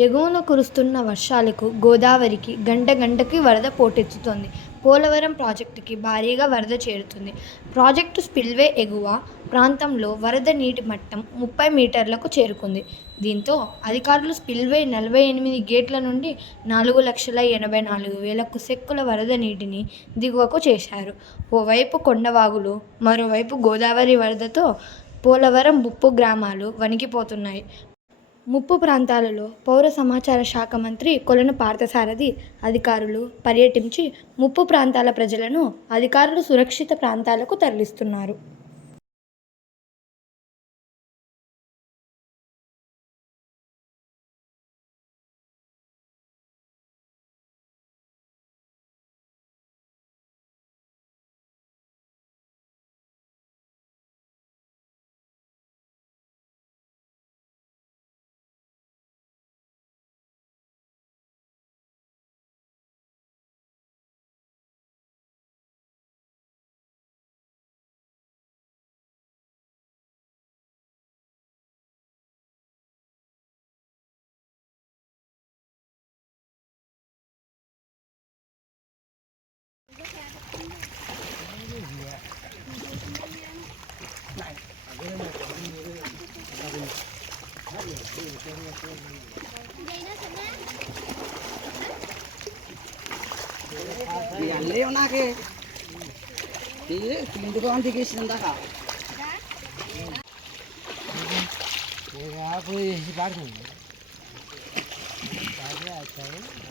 ఎగువన కురుస్తున్న వర్షాలకు గోదావరికి గంట గంటకి వరద పోటెత్తుతోంది. పోలవరం ప్రాజెక్టుకి భారీగా వరద చేరుతుంది ప్రాజెక్టు స్పిల్వే ఎగువ ప్రాంతంలో వరద నీటి మట్టం ముప్పై మీటర్లకు చేరుకుంది. దీంతో అధికారులు స్పిల్వే నలభై ఎనిమిది గేట్ల నుండి నాలుగు లక్షల ఎనభై నాలుగు వేల కుసెక్కుల వరద నీటిని దిగువకు చేశారు. ఓవైపు కొండవాగులు, మరోవైపు గోదావరి వరదతో పోలవరం బుప్పు గ్రామాలు వణికిపోతున్నాయి. ముప్పు ప్రాంతాలలో పౌర సమాచార శాఖ మంత్రి కొలను పార్థసారథి అధికారులు పర్యటించి ముప్పు ప్రాంతాల ప్రజలను అధికారులు సురక్షిత ప్రాంతాలకు తరలిస్తున్నారు. లేవు నాకే ఇంటికి దిగేసిన దాకా सब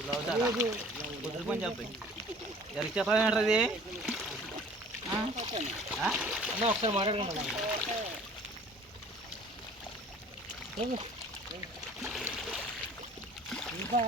udah berdoa oh కుదురుకొని చెప్పి ఎవరికి చెప్పాలంటారు ఒకసారి మాట్లాడుకుంటా ఇంకా